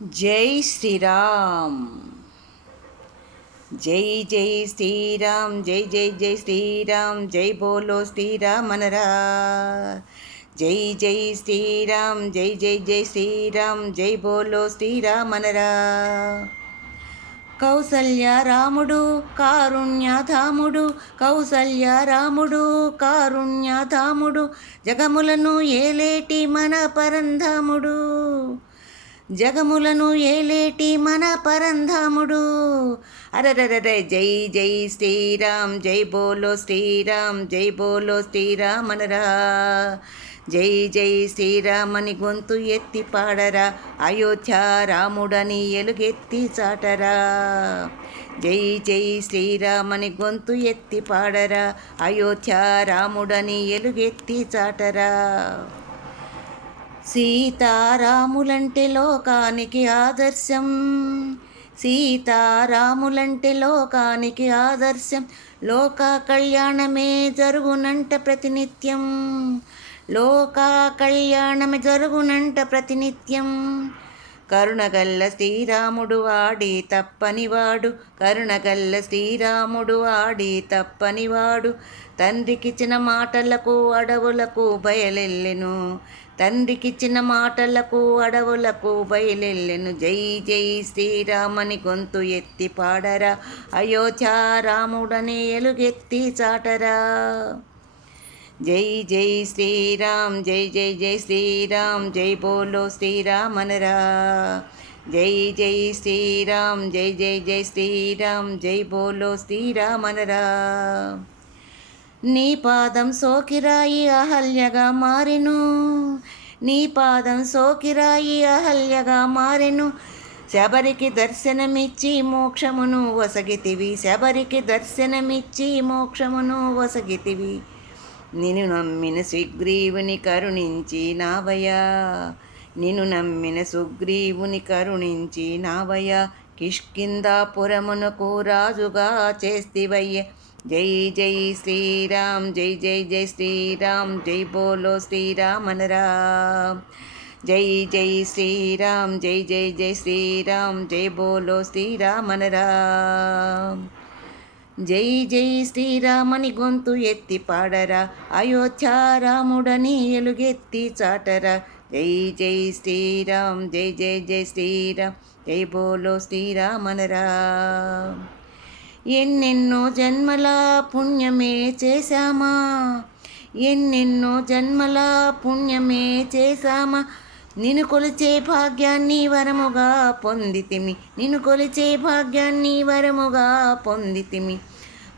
जय श्री राम। जय जय श्री राम, जय जय जय श्री राम, जय बोलो श्री राम मनरा। जय जय श्री राम, जय जय जय श्री राम, जय बोलो श्री राम मनरा। కౌసల్య రాముడు కారుణ్యధాముడు, కౌసల్య రాముడు కారుణ్యధాముడు, జగములను ఏలేటి మన పరంధాముడు, జగములను ఏలేటి మన పరంధాముడు. అరరరే జై జై శ్రీరామ్, జై బోలో శ్రీరామ్, జై బోలో శ్రీరామ్ అనరా. జై జై శ్రీరామని గొంతు ఎత్తి పాడరా, అయోధ్య రాముడని ఎలుగెత్తి చాటరా. జై జై శ్రీరామని గొంతు ఎత్తి పాడరా, అయోధ్య రాముడని ఎలుగెత్తి చాటరా. సీతారాములంటే లోకానికి ఆదర్శం, సీతారాములంటే లోకానికి ఆదర్శం, లోక కళ్యాణమే జరుగునంట ప్రతినిత్యం, లోక కళ్యాణమే జరుగునంట ప్రతినిత్యం. కరుణగల్ల శ్రీరాముడు ఆడి తప్పనివాడు, కరుణగల్ల శ్రీరాముడు ఆడి తప్పనివాడు, తండ్రికిచ్చిన మాటలకు అడవులకు బయలెల్లెను, తండ్రికిచ్చిన మాటలకు అడవులకు బయలెల్లెను. జై జై శ్రీరామని గొంతు ఎత్తి పాడరా, అయోధ్య రాముడని ఎలుగెత్తి చాటరా. జై జై శ్రీరామ్, జై జై జై శ్రీరామ్, జై బోలో శ్రీరామ్ అనరా. జై జై శ్రీరామ్, జై జై జై శ్రీరామ్, జై బోలో శ్రీరామ్ అనరా. నీ పాదం సోకిరాయి అహల్యగా మారెను, నీ పాదం సోకిరాయి అహల్యగా మారెను, శబరికి దర్శనమిచ్చి మోక్షమును వసగితివి, శబరికి దర్శనమిచ్చి మోక్షమును వసగితివి. నిన్ను నమ్మిన సుగ్రీవుని కరుణించి నావయ్యా, నిన్ను నమ్మిన సుగ్రీవుని కరుణించి నావయ్యా, కిష్కిందాపురమునకు రాజుగా చేస్తివయ్య. జై జై శ్రీరామ్, జై జై జై శ్రీరామ్, జై బోలో శ్రీరామ్ అనరా. జై జై శ్రీరామ్, జై జై జై శ్రీరామ్, జై బోలో శ్రీరామ్ అనరా. జై జై శ్రీరామని గొంతు ఎత్తి పాడరా, అయోధ్య రాముడని ఎలుగెత్తి చాటరా. జై జై శ్రీరామ్, జై జై జై శ్రీరామ్, జై బోలో శ్రీరామ్ అనరా. ఎన్నెన్నో జన్మల పుణ్యమే చేశామా, ఎన్నెన్నో జన్మల పుణ్యమే చేశామా, నిన్ను కొలిచే భాగ్యాన్ని వరముగా పొందితిమి, నిన్ను కొలిచే భాగ్యాన్ని వరముగా పొందితిమి.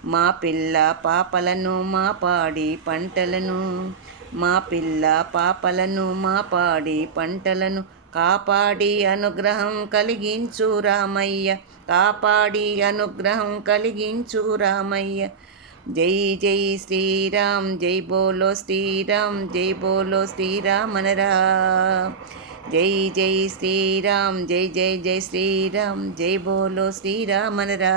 మా పిల్ల పాపలను మా పాడి పంటలను, మా పిల్ల పాపలను మా పాడి పంటలను కాపాడి అనుగ్రహం కలిగించు రామయ్య, కాపాడి అనుగ్రహం కలిగించు రామయ్య. జై జై శ్రీరామ్, జై బోలో శ్రీరామ్, జై బోలో శ్రీరామ్ అనరా. జై జై శ్రీరామ్, జై జై జై శ్రీరామ్, జై బోలో శ్రీరామ్ అనరా.